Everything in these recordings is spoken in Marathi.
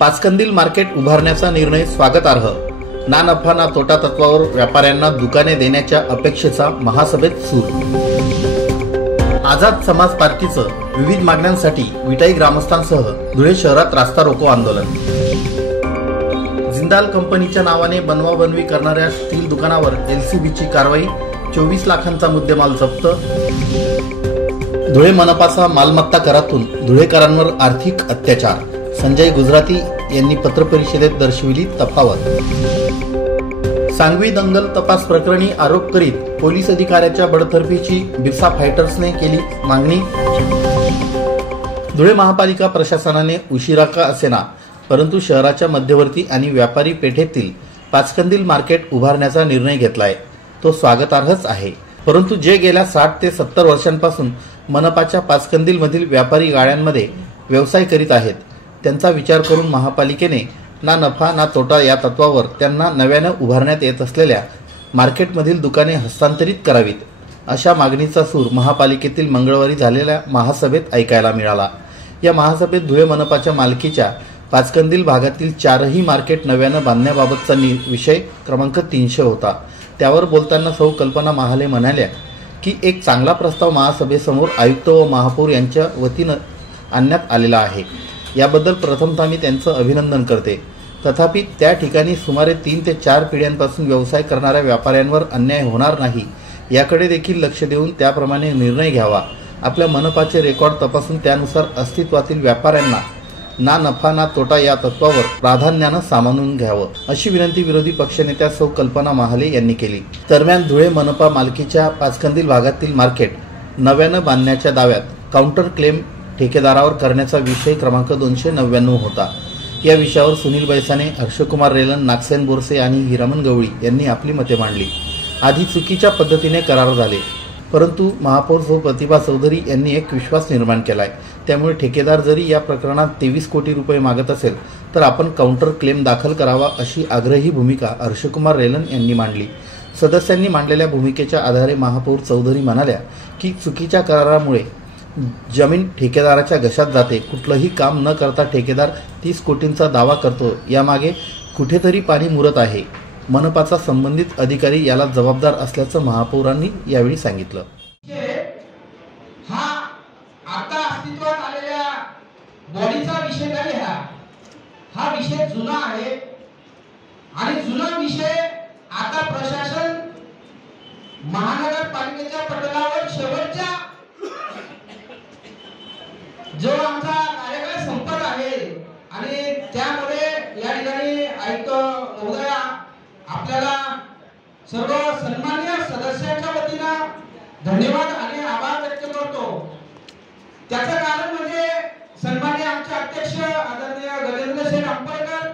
पाचकंदील मार्केट उभारण्याचा निर्णय स्वागतार्ह. ना नफा ना तोटा तत्वावर व्यापाऱ्यांना दुकाने देण्याच्या अपेक्षेचा महासभेत सूर. आझाद समाज पार्टीचं विविध मागण्यांसाठी विटाई ग्रामस्थांसह धुळे शहरात रास्ता रोको आंदोलन. जिंदाल कंपनीच्या नावाने बनवाबनवी करणाऱ्या स्टील दुकानावर एलसीबीची कारवाई. 24 लाखांचा मुद्देमाल जप्त. धुळे मनपाचा मालमत्ता करातून धुळेकरांवर आर्थिक अत्याचार. संजय गुजराती यांनी पत्रपरिषदेत दर्शविली तफावत. सांगवी दंगल तपास प्रकरणी आरोप करीत पोलीस अधिकाऱ्याच्या बडतर्फीची बिरसा फायटर्सने केली मागणी. धुळे महापालिका प्रशासनाने उशिरा का असेना परंतु शहराच्या मध्यवर्ती आणि व्यापारी पेठेतील पाचकंदील मार्केट उभारण्याचा निर्णय घेतलाय. तो स्वागतार्हच आहे. परंतु जे गेल्या 60 ते 70 वर्षांपासून मनपाच्या पाचकंदील मधील व्यापारी गाळ्यांमध्ये व्यवसाय करीत आहेत त्यांचा विचार करून महापालिकेने ना नफा ना तोटा या तत्वावर त्यांना नव्याने उभारण्यात येत असलेल्या मार्केटमधील दुकाने हस्तांतरित करावीत अशा मागणीचा सूर महापालिकेतील मंगळवारी झालेल्या महासभेत ऐकायला मिळाला. या महासभेत धुळे मनपाच्या मालकीच्या पाचकंदील भागातील 4ही मार्केट नव्याने बांधण्याबाबतचा विषय क्रमांक 300 होता. त्यावर बोलताना सौ कल्पना महाले म्हणाल्या की एक चांगला प्रस्ताव महासभेसमोर आयुक्त व महापौर यांच्या वतीनं आणण्यात आलेला आहे. याबद्दल प्रथमतः मी त्यांचं अभिनंदन करते. तथापि त्या ठिकाणी सुमारे 3 ते 4 पिढ्यांपासून व्यवसाय करणाऱ्या व्यापाऱ्यांवर अन्याय होणार नाही याकडे देखील लक्ष देऊन त्याप्रमाणे निर्णय घ्यावा. आपल्या मनपाचे रेकॉर्ड तपासून त्यानुसार अस्तित्वातील व्यापाऱ्यांना ना नफा ना तोटा या तत्वावर प्राधान्यानं सामावून घ्यावं अशी विनंती विरोधी पक्षनेत्या सौ कल्पना महाले यांनी केली. दरम्यान धुळे मनपा मालकीच्या पाचकंदील भागातील मार्केट नव्यानं बांधण्याच्या दाव्यात काउंटर क्लेम ठेकेदारावर करण्याचा विषय क्रमांक 299 होता. या विषयावर सुनील बैसाने, हर्षकुमार रेलन, नागसेन बोरसे आणि हिरामन गवळी यांनी आपली मते मांडली. आधी चुकीच्या पद्धतीने करार झाले परंतु महापौर सौ प्रतिभा चौधरी यांनी एक विश्वास निर्माण केलाय. त्यामुळे ठेकेदार जरी या प्रकरणात 23 कोटी रुपये मागत असेल तर आपण काउंटर क्लेम दाखल करावा अशी आग्रही भूमिका हर्षकुमार रेलन यांनी मांडली. सदस्यांनी मांडलेल्या भूमिकेच्या आधारे महापौर चौधरी म्हणाल्या की चुकीच्या करारामुळे जमीन ठेकेदाराच्या घशात जाते. कुठलंही काम न करता ठेकेदार 30 कोटींचा दावा करतो. यामागे कुठेतरी पाणी मुरत आहे. मनपाचा संबंधित अधिकारी याला जबाबदार असल्याचं महापौरांनी यावेळी सांगितलं. हा आता अस्तित्वात आलेल्या बॉडीचा विषय नाही. हा विषय जुना आहे आणि जुना विषय आता प्रशासन महानगरपालिकेच्या पटलावर शेवटच्या जो आमचा कार्यकाळ संपत आहे आणि त्यामुळे या ठिकाणी आयुक्त महोदया आपल्याला सर्व सन्माननीय सदस्यांच्या वतीनं धन्यवाद आणि आभार व्यक्त करतो. त्याचं कारण म्हणजे सन्माननीय आमचे अध्यक्ष आदरणीय गजेंद्र शेठ अंबरकर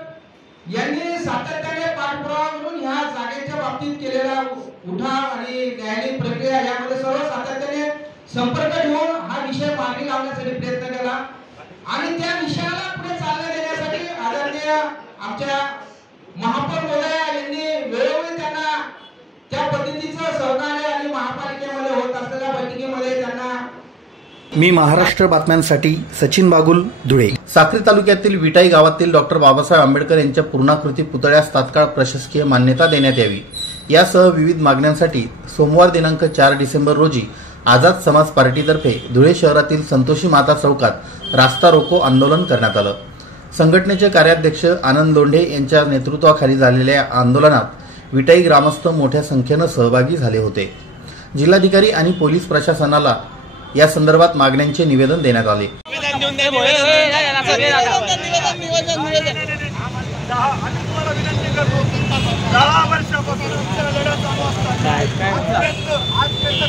यांनी सातत्याने पाठपुरावा करून ह्या जागेच्या बाबतीत केलेला उठाव आणि न्यायालयीन प्रक्रिया यामध्ये सर्व सातत्याने संपर्क ठेवून हा विषय मार्गी लावण्यासाठी प्रयत्न केला आणि त्या विषयाला पुढे चालना देण्यासाठी आदरणीय आमच्या महापौर महोदया यांनी वेळोवेळी त्यांना त्या पद्धतीचं सहकार्य आणि महापालिकेमध्ये होत असलेल्या बैठकीमध्ये त्यांना. मी महाराष्ट्र बातम्यांसाठी सचिन बागुल, धुळे. साक्री तालुक्यातील विटाई गावातील डॉक्टर बाबासाहेब आंबेडकर यांच्या पूर्णाकृती पुतळ्यास तात्काळ प्रशासकीय मान्यता देण्यात यावी यासह विविध मागण्यांसाठी सोमवार दिनांक 4 डिसेंबर रोजी आझाद समाज पार्टीतर्फे धुळे शहरातील संतोषी माता चौकात रास्ता रोको आंदोलन करण्यात आलं. संघटनेचे कार्याध्यक्ष आनंद लोंढे यांच्या नेतृत्वाखाली झालेल्या आंदोलनात विटाई ग्रामस्थ मोठ्या संख्येनं सहभागी झाले होते. जिल्हाधिकारी आणि पोलीस प्रशासनाला या संदर्भात मागण्यांचे निवेदन देण्यात आले.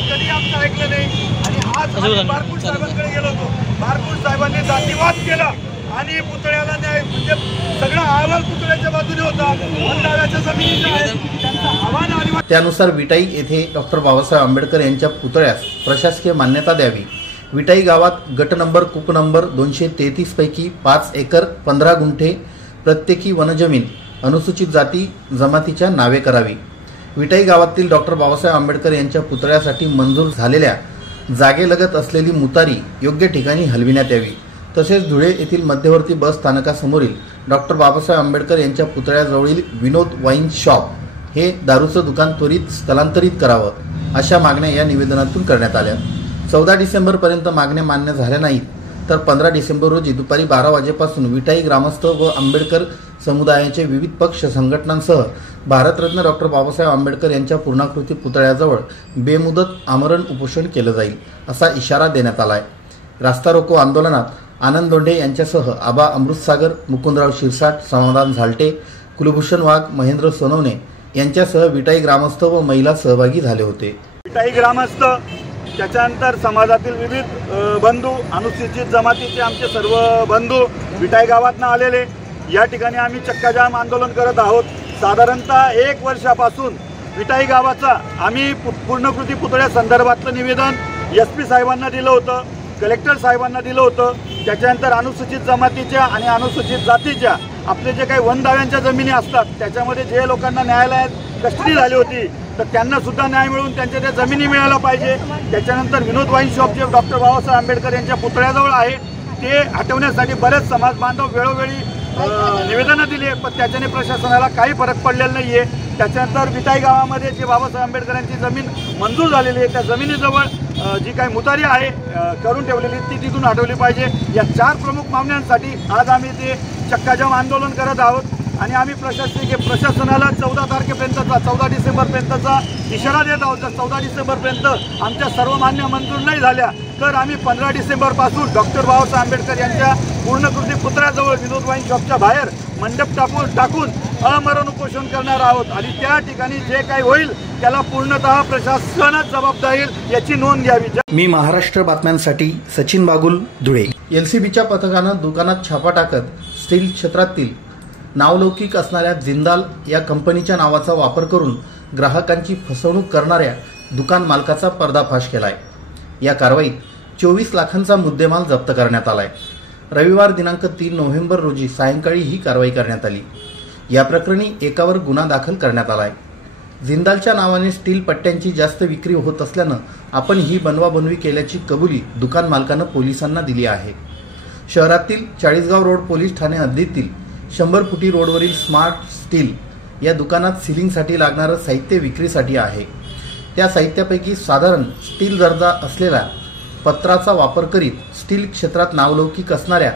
कधी आमचं ऐकलं नाही आणि आज बारपूर साहेबांकडे गेलो होतो. बारपूर साहेबांनी जातीवाद केला आणि पुतळ्याला न्याय म्हणजे सगळा अहवाल पुतळ्याच्या बाजूने होता. मंडळाच्या जमिनी त्यांचा आव्हान आणि त्यानुसार विटाई येथे डॉक्टर बाबासाहेब आंबेडकर यांच्या पुतळ्यास प्रशासकीय मान्यता द्यावी. विटाई गावात गट नंबर कुक नंबर 233 पैकी 5 एकर 15 गुंठे प्रत्येकी वनजमीन अनुसूचित जाती जमातीच्या नावे करावी. विटाई गावातील डॉक्टर बाबासाहेब आंबेडकर यांच्या पुतळ्यासाठी मंजूर झालेल्या जागेलगत असलेली मुतारी योग्य ठिकाणी हलविण्यात यावी. तसेच धुळे येथील मध्यवर्ती बस स्थानकासमोरील डॉक्टर बाबासाहेब आंबेडकर यांच्या पुतळ्याजवळील विनोद वाईन शॉप हे दारूचं दुकान त्वरित स्थलांतरित करावं अशा मागण्या या निवेदनातून करण्यात आल्या. 14 डिसेंबरपर्यंत मागण्या मान्य झाल्या नाहीत तर 15 डिसेंबर रोजी दुपारी 12 वाजेपासून विटाई ग्रामस्थ व आंबेडकर समुदायाचे विविध पक्ष संघटनांसह भारतरत्न डॉक्टर बाबासाहेब आंबेडकर यांच्या पूर्णाकृती पुतळ्याजवळ बेमुदत आमरण उपोषण केलं जाईल असा इशारा देण्यात आलाय. रास्ता रोको आंदोलनात आनंद लोंढे यांच्यासह आबा अमृतसागर, मुकुंदराव शिरसाट, समाधान झालटे, कुलभूषण वाघ, महेंद्र सोनवणे यांच्यासह विटाई ग्रामस्थ व महिला सहभागी झाले होते. विटाई ग्रामस्थ, त्याच्यानंतर समाजातील विविध बंधू, अनुसूचित जमातीचे आमचे सर्व बंधू विटाई गावातनं आलेले, या ठिकाणी आम्ही चक्काजाम आंदोलन करत आहोत. साधारणतः 1 वर्षापासून विटाई गावाचा आम्ही पूर्णकृती पुतळ्या संदर्भातलं निवेदन SP साहेबांना दिलं होतं, कलेक्टर साहेबांना दिलं होतं. त्याच्यानंतर अनुसूचित जमातीच्या आणि अनुसूचित जातीच्या आपले जे काही वन दाव्यांच्या जमिनी असतात त्याच्यामध्ये जे लोकांना न्यायालयात कस्टडी झाली होती तर त्यांना सुद्धा न्याय मिळून त्यांच्या त्या जमिनी मिळायला पाहिजे. त्याच्यानंतर विनोद वाईन शॉप जे डॉक्टर बाबासाहेब आंबेडकर यांच्या पुतळ्याजवळ आहे ते हटवण्यासाठी बरेच समाज बांधव वेळोवेळी निवेदनं दिली, पण त्याच्याने प्रशासनाला काही फरक पडलेला नाही आहे. त्याच्यानंतर विटाई गावामध्ये जे बाबासाहेब आंबेडकरांची जमीन मंजूर झालेली आहे त्या जमिनीजवळ जी काही मुतारी आहे करून ठेवलेली ती तिथून हटवली पाहिजे. या 4 प्रमुख मागण्यांसाठी आज आम्ही ते चक्काजाम आंदोलन करत आहोत आणि आम्ही प्रशासनाला 14 तारखेपर्यंतचा 14 डिसेंबरपर्यंतचा इशारा देत आहोत. जर 14 डिसेंबरपर्यंत आमच्या सर्व मागण्या मंजूर नाही झाल्या तर आम्ही 15 डिसेंबरपासून डॉक्टर बाबासाहेब आंबेडकर यांच्या पूर्णकृती पुतळ्याजवळ विनोद वाईन शॉपच्या बाहेर मंडप टाकून आमरण उपोषण करणार आहोत आणि त्या ठिकाणी जे काही होईल त्याला पूर्णतः प्रशासनच जबाबदार येईल याची नोंद घ्यावी. मी महाराष्ट्र बातम्यांसाठी सचिन बागुल, धुळे. LCBच्या पथकानं दुकानात छापा टाकत स्टील क्षेत्रातील नावलौकिक असणाऱ्या जिंदाल या कंपनीच्या नावाचा वापर करून ग्राहकांची फसवणूक करणाऱ्या दुकान मालकाचा पर्दाफाश केलाय. या कारवाईत 24 लाखांचा मुद्देमाल जप्त करण्यात आलाय. रविवार दिनांक 3 नोव्हेंबर रोजी सायंकाळी ही कारवाई करण्यात आली. या प्रकरणी एकावर गुन्हा दाखल करण्यात आलाय. जिंदालच्या नावाने स्टील पट्ट्यांची जास्त विक्री होत असल्यानं आपण ही बनवाबनवी केल्याची कबुली दुकान मालकानं पोलिसांना दिली आहे. शहरातील 40गाव रोड पोलीस ठाणे हद्दीतील 100 फुटी रोडवरील स्मार्ट स्टील या दुकानात सिलिंगसाठी लागणारं साहित्य विक्रीसाठी आहे. त्या साहित्यापैकी साधारण स्टील दर्जा असलेल्या पत्राचा वापर करीत स्टील क्षेत्रात नावलौकिक असणाऱ्या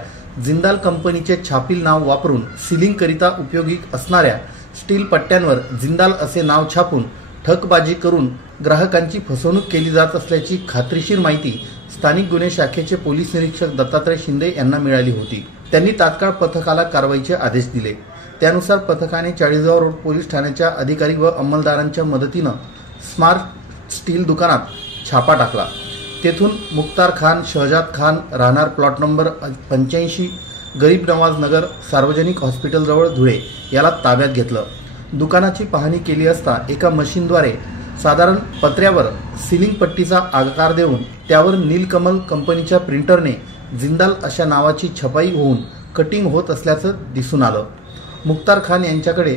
जिंदाल कंपनीचे छापील नाव वापरून सिलिंगकरिता उपयोगी असणाऱ्या स्टील पट्ट्यांवर जिंदाल असे नाव छापून ठकबाजी करून ग्राहकांची फसवणूक केली जात असल्याची खात्रीशीर माहिती स्थानिक गुन्हे शाखेचे पोलीस निरीक्षक दत्तात्रय शिंदे यांना मिळाली होती. त्यांनी तात्काळ पथकाला कारवाईचे आदेश दिले. त्यानुसार पथकाने 40गाव रोड पोलीस ठाण्याच्या अधिकारी व अंमलदारांच्या मदतीनं स्मार्ट स्टील दुकानात छापा टाकला. तेथून मुख्तार खान, शहजाद खान, राहणार प्लॉट नंबर 85, गरीब नवाज नगर, सार्वजनिक हॉस्पिटलजवळ, धुळे याला ताब्यात घेतलं. दुकानाची पाहणी केली असता एका मशीनद्वारे साधारण पत्र्यावर सिलिंग पट्टीचा आकार देऊन त्यावर नीलकमल कंपनीच्या प्रिंटरने जिंदाल अशा नावाची छपाई होऊन कटिंग होत असल्याचं दिसून आलं. मुख्तार खान यांच्याकडे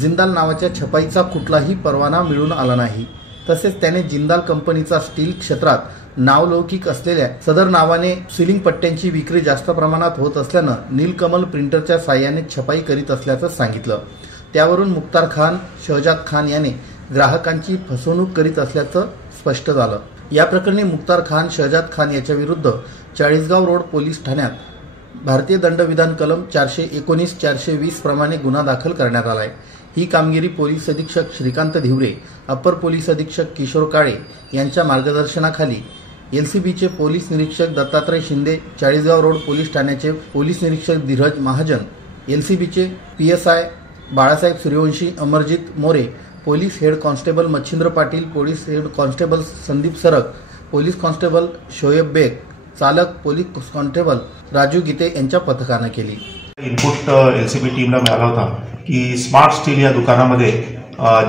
जिंदाल नावाच्या छपाईचा कुठलाही परवाना मिळून आला नाही. तसेच त्याने जिंदाल कंपनीचा स्टील क्षेत्रात नावलौकिक असलेल्या सदर नावाने सिलिंग पट्ट्यांची विक्री जास्त प्रमाणात होत असल्यानं नीलकमल प्रिंटरच्या साह्याने छपाई करीत असल्याचं सांगितलं. त्यावरून मुख्तार खान, शहजाद खान याने ग्राहकांची फसवणूक करीत असल्याचं स्पष्ट झालं. या प्रकरणी मुख्तार खान, शहजाद खान याच्या विरुद्ध 40गाव रोड पोलीस ठाण्यात भारतीय दंडविधान कलम 419, 420 प्रमाणे गुन्हा दाखल करण्यात आलाय. ही कामगिरी पोलीस अधीक्षक श्रीकांत धिवरे, अप्पर पोलीस अधीक्षक किशोर काळे यांच्या मार्गदर्शनाखाली LCBचे पोलीस निरीक्षक दत्तात्रय शिंदे, 40गाव रोड पोलीस ठाण्याचे पोलीस निरीक्षक धीरज महाजन, LCBचे PSI Balasaheb Suryavanshi, Amarjit More, police head constable Machhindra Patil, police head constable Sandeep Sarak, police constable Shoaib बेग, चालक पोलीस कॉन्स्टेबल राजू गीते यांच्या पथकानं केली. इनपुट LCB टीमला मिळाला होता की स्मार्ट स्टील या दुकानामध्ये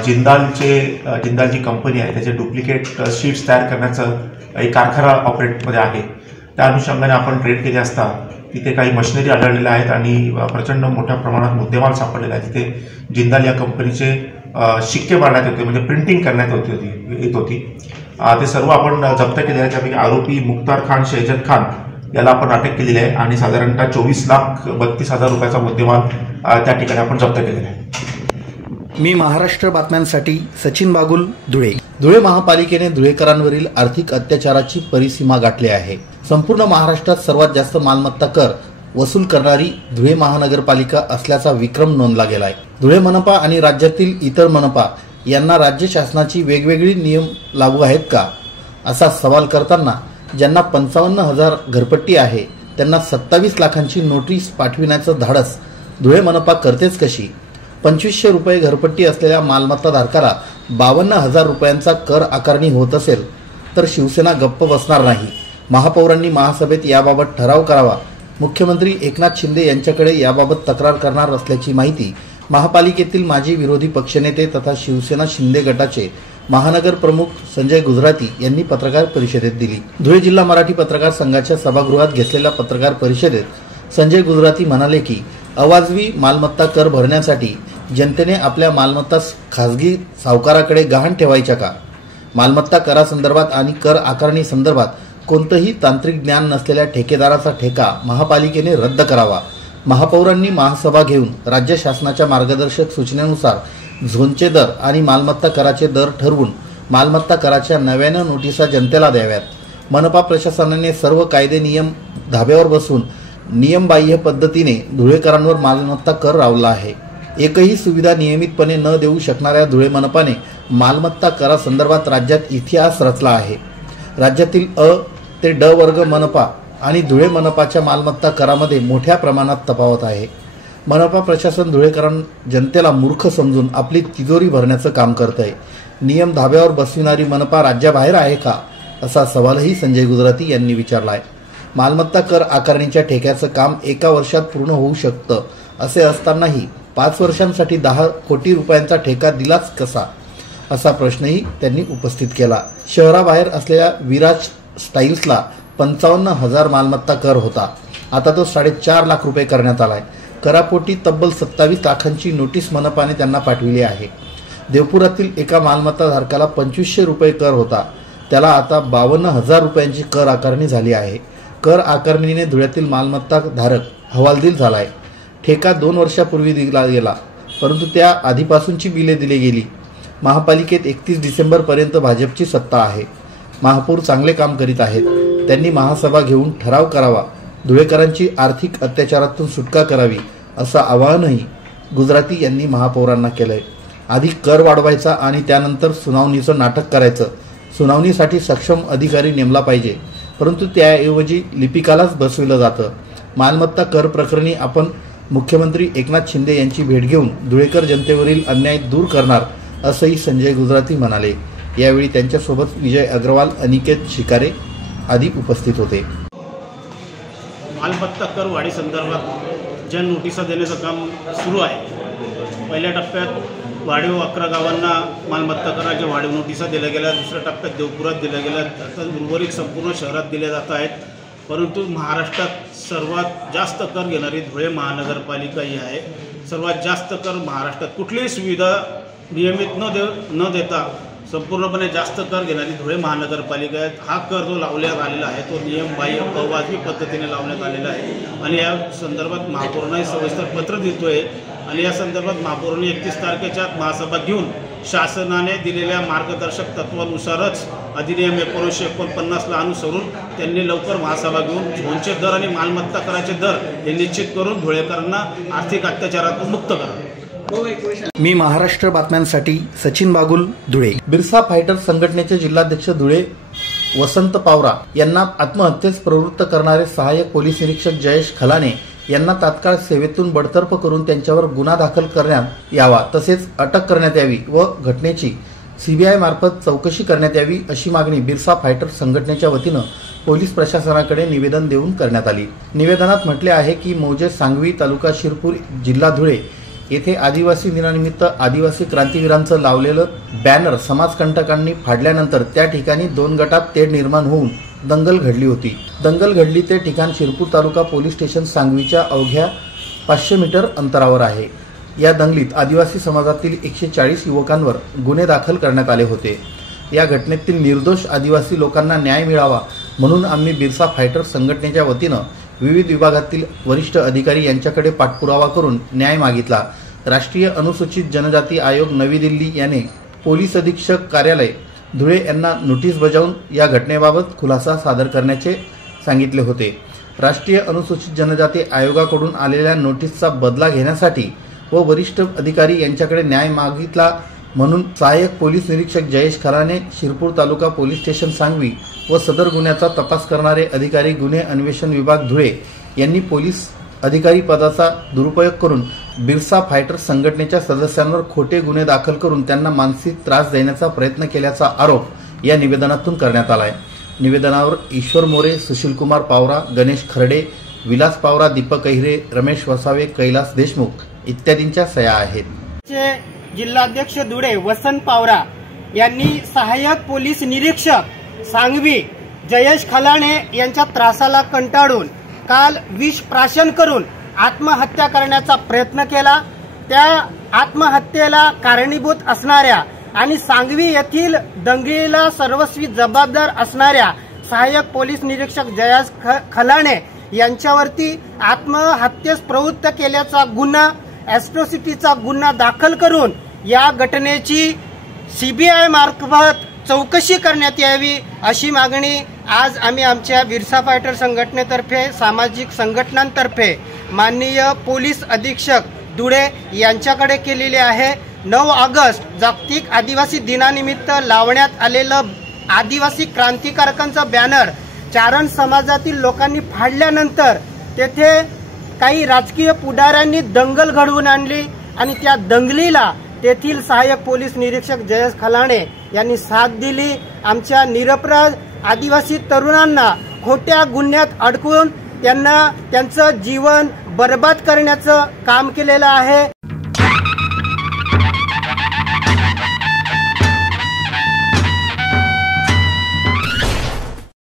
जिंदालची कंपनी आहे त्याचे डुप्लिकेट शीट्स तयार करण्याचं एक कारखाना ऑपरेटमध्ये आहे. त्या अनुषंगाने आपण रेड केले असता तिथे काही मशिनरी आढळलेल्या आहेत आणि प्रचंड मोठ्या प्रमाणात मुद्देमाल सापडलेला आहे. तिथे जिंदाल या कंपनीचे शिक्के मारण्यात होते, म्हणजे प्रिंटिंग करण्यात येत होती. ते सर्व आपण जप्त केले आहे. त्यापैकी आरोपी मुख्तार खान, शहजाद खान याला आपण अटक केलेली आहे आणि साधारणतः 24,32,000 रुपयाचा मुद्देमाल त्या ठिकाणी आपण जप्त केलेला आहे. मी महाराष्ट्र बातम्यांसाठी सचिन बागुल, धुळे. धुळे महापालिकेने धुळेकरांवरील आर्थिक अत्याचाराची परिसीमा गाठली आहे. संपूर्ण महाराष्ट्रात सर्वात जास्त मालमत्ता कर वसूल करणारी धुळे महानगरपालिका असल्याचा विक्रम नोंदला गेला आहे. धुळे मनपा आणि राज्यातील इतर मनपा यांना राज्य शासनाची वेगवेगळी नियम लागू आहेत का, असा सवाल करताना ज्यांना 55,000 घरपट्टी आहे त्यांना 27 लाखांची नोटीस पाठविण्याचं धाडस धुळे मनपा करतेच कशी? 2,500 रुपये घरपट्टी असलेल्या मालमत्ता धारकाला 52,000 रुपयांचा कर आकारणी होत असेल तर शिवसेना गप्प बसणार नाही. महापौरांनी महासभेत याबाबत ठराव करावा. मुख्यमंत्री एकनाथ शिंदे यांच्याकडे याबाबत तक्रार करणार असल्याची माहिती महापालिकेतील माजी विरोधी पक्षनेते तथा शिवसेना शिंदे गटाचे महानगर प्रमुख संजय गुजराती यांनी पत्रकार परिषदेत दिली. धुळे जिल्हा मराठी पत्रकार संघाच्या सभागृहात घेतलेल्या पत्रकार परिषदेत संजय गुजराती म्हणाले की अवाजवी मालमत्ता कर भरण्यासाठी जनतेने आपल्या मालमत्ता खासगी सावकाराकडे गहाण ठेवायच्या का? मालमत्ता करासंदर्भात आणि कर आकारणी संदर्भात कोणतंही तांत्रिक ज्ञान नसलेल्या ठेकेदाराचा ठेका महापालिकेने रद्द करावा. महापौरांनी महासभा घेऊन राज्य शासनाच्या मार्गदर्शक सूचनेनुसार झोनचे दर आणि मालमत्ता कराचे दर ठरवून मालमत्ता कराच्या नव्यानं नोटिसा जनतेला द्याव्यात. मनपा प्रशासनाने सर्व कायदे नियम धाब्यावर बसवून नियमबाह्य पद्धतीने धुळेकरांवर मालमत्ता कर लावला आहे. एकही सुविधा नियमितपणे न देऊ शकणाऱ्या धुळे मनपाने मालमत्ता करासंदर्भात राज्यात इतिहास रचला आहे. राज्यातील अ ते ड वर्ग मनपा आणि धुळे मनपाच्या मालमत्ता करामध्ये मोठ्या प्रमाणात तफावत आहे. मनपा प्रशासन धुळेकरां जनतेला मूर्ख समजून आपली तिजोरी भरण्याचं काम करतंय. नियम धाब्यावर बसविणारी मनपा राज्याबाहेर आहे का, असा सवालही संजय गुजराती यांनी विचारला आहे. मालमत्ता कर आकारणीच्या ठेक्याचं काम 1 वर्षात पूर्ण होऊ शकतं असे असतानाही 5 वर्षांसाठी 10 कोटी रुपयांचा ठेका दिलाच कसा, असा प्रश्नही त्यांनी उपस्थित केला. शहराबाहेर असलेल्या विराज स्टाईल्सला 55,000 मालमत्ता कर होता. आता तो 4.5 लाख रुपये करण्यात आलाय. करापोटी तब्बल 27 लाखांची नोटीस मनपाने त्यांना पाठविली आहे. देवपुरातील एका मालमत्ता धारकाला 2,500 रुपये कर होता. त्याला आता 52,000 रुपयांची कर आकारणी झाली आहे. कर आकारणीने धुळ्यातील मालमत्ता धारक हवालदिल झालाय. ठेका 2 वर्षापूर्वी दिला गेला, परंतु त्या आधीपासूनची बिले दिली गेली. महापालिकेत 31 डिसेंबरपर्यंत भाजपची सत्ता आहे. महापौर चांगले काम करीत आहेत. त्यांनी महासभा घेऊन ठराव करावा. धुळेकरांची आर्थिक अत्याचारातून सुटका करावी, असं आवाहनही गुजराती यांनी महापौरांना केलंय. आधी कर वाढवायचा आणि त्यानंतर सुनावणीचं नाटक करायचं. सुनावणीसाठी सक्षम अधिकारी नेमला पाहिजे, परंतु त्याऐवजी लिपिकालाच बसविलं जातं. मालमत्ता कर प्रकरणी आपण मुख्यमंत्री एकनाथ शिंदे यांची भेट घेऊन धुळेकर जनतेवरील अन्याय दूर करणार, असंही संजय गुजराती म्हणाले. यावेळी त्यांच्यासोबत विजय अग्रवाल, अनिकेत शिकारे आदी उपस्थित होते. मालमत्ता कर वाढी संदर्भात ज्या नोटिसा देण्याचं काम सुरू आहे. पहिल्या टप्प्यात वाढीव 11 गावांना मालमत्ता कराच्या वाढीव नोटिसा दिल्या गेल्या. दुसऱ्या टप्प्यात देवपुरात दिल्या गेल्या. आता उर्वरित संपूर्ण शहरात दिल्या जात आहेत. परंतु महाराष्ट्रात सर्वात जास्त कर घेणारी धुळे महानगरपालिका ही आहे. सर्वात जास्त कर महाराष्ट्रात कुठलीही सुविधा नियमित न देता संपूर्णपणे जास्त कर घेणारी धुळे महानगरपालिका आहे. हा कर जो लावण्यात आलेला आहे तो नियमबाह्य अवाजवी पद्धतीने लावण्यात आलेला आहे आणि या संदर्भात महापौरांनाही सविस्तर पत्र देतोय आणि या संदर्भात महापौरांनी 31 तारखेच्या महासभा घेऊन शासनाने दिलेल्या मार्गदर्शक तत्वानुसारच अधिनियम 1949ला अनुसरून त्यांनी लवकर महासभा घेऊन झोनचे दर आणि मालमत्ता कराचे दर हे निश्चित करून धुळेकरांना आर्थिक अत्याचारातून मुक्त करावे. मी महाराष्ट्र बातम्यांसाठी सचिन बागुल, धुळे. बिरसा फायटर संघटनेचे जिल्हाध्यक्ष धुळे वसंत पावरा यांना आत्महत्येस प्रवृत्त करणारे सहाय्यक पोलीस निरीक्षक जयेश खलाने यांना तात्काळ सेवेतून बडतर्फ करून त्यांच्यावर गुन्हा दाखल करण्यात यावा, तसेच अटक करण्यात यावी व घटनेची सीबीआय मार्फत चौकशी करण्यात यावी, अशी मागणी बिरसा फायटर संघटनेच्या वतीनं पोलीस प्रशासनाकडे निवेदन देऊन करण्यात आली. निवेदनात म्हटले आहे की मौजे सांगवी, तालुका शिरपूर, जिल्हा धुळे येथे आदिवासी दिनानिमित्त आदिवासी क्रांतीवीरांचं लावलेलं बॅनर समाजकंटकांनी फाडल्यानंतर त्या ठिकाणी 2 गटात तेढ निर्माण होऊन दंगल घडली होती. दंगल घडली ते ठिकाण शिरपूर तालुका पोलीस स्टेशन सांगवीच्या अवघ्या 500 मीटर अंतरावर आहे. या दंगलीत आदिवासी समाजातील 140 युवकांवर गुन्हे दाखल करण्यात आले होते. या घटनेतील निर्दोष आदिवासी लोकांना न्याय मिळावा म्हणून आम्ही बिरसा फायटर संघटनेच्या वतीनं विविध विभागातील वरिष्ठ अधिकारी यांच्याकडे पाठपुरावा करून न्याय मागितला। राष्ट्रीय अनुसूचित जनजाती आयोग नवी दिल्ली याने पोलीस अधीक्षक कार्यालय धुळे यांना नोटीस बजावून या घटनेबाबत खुलासा सादर करण्याचे सांगितले होते। राष्ट्रीय अनुसूचित जनजाती आयोगाकडून आलेल्या नोटीसचा बदला घेण्यासाठी व वरिष्ठ अधिकारी यांच्याकडे न्याय मागितला म्हणून सहाय्यक पोलीस निरीक्षक जयेश खराणे, शिरपूर तालुका पोलीस स्टेशन सांगवी व सदर गुन्ह्याचा तपास करणारे अधिकारी गुन्हे अन्वेषण विभाग धुळे यांनी पोलीस अधिकारी पदाचा दुरुपयोग करून बिरसा फायटर संघटनेच्या सदस्यांवर खोटे गुन्हे दाखल करून त्यांना मानसिक त्रास देण्याचा प्रयत्न केल्याचा आरोप या निवेदनातून करण्यात आला आहे। निवेदनावर ईश्वर मोरे, सुशीलकुमार पावरा, गणेश खर्डे, विलास पावरा, दीपक अहिरे, रमेश वसावे, कैलास देशमुख इत्यादींच्या सह्या आहेत। जिल्हाध्यक्ष धुळे वसंत पावरा यांनी सहाय्यक पोलीस निरीक्षक सांगवी जयेश खलाणे यांच्या त्रासाला कंटाळून काल विष प्राशन करून आत्महत्या करण्याचा प्रयत्न केला। त्या आत्महत्येला कारणीभूत असणाऱ्या आणि सांगवी येथील दंगलीला सर्वस्वी जबाबदार असणाऱ्या सहाय्यक पोलीस निरीक्षक जयेश खलाणे यांच्यावरती आत्महत्येस प्रवृत्त केल्याचा गुन्हा, ॲट्रॉसिटीचा गुन्हा दाखल करून या घटनेची सीबीआय मार्फत चौकशी करण्यात यावी अशी मागणी आज आम्ही आमच्या बिरसा फायटर संघटनेतर्फे, सामाजिक संघटनांतर्फे माननीय पोलीस अधीक्षक धुळे यांच्याकडे केलेली आहे। 9 ऑगस्ट जागतिक आदिवासी दिनानिमित्त लावण्यात आलेलं आदिवासी क्रांतिकारकांचा बॅनर चारण समाजातील लोकांनी फाडल्यानंतर तेथे काही राजकीय पुढाऱ्यांनी दंगल घडवून आणली आणि त्या दंगलीला तेथील सहाय्यक पोलीस निरीक्षक जयेश खलाणे यांनी साथ दिली। आमच्या निरपराध आदिवासी तरुणांना खोट्या गुन्ह्यात अडकवून त्यांना त्यांचं जीवन बर्बाद करण्याचं काम केलेलं आहे।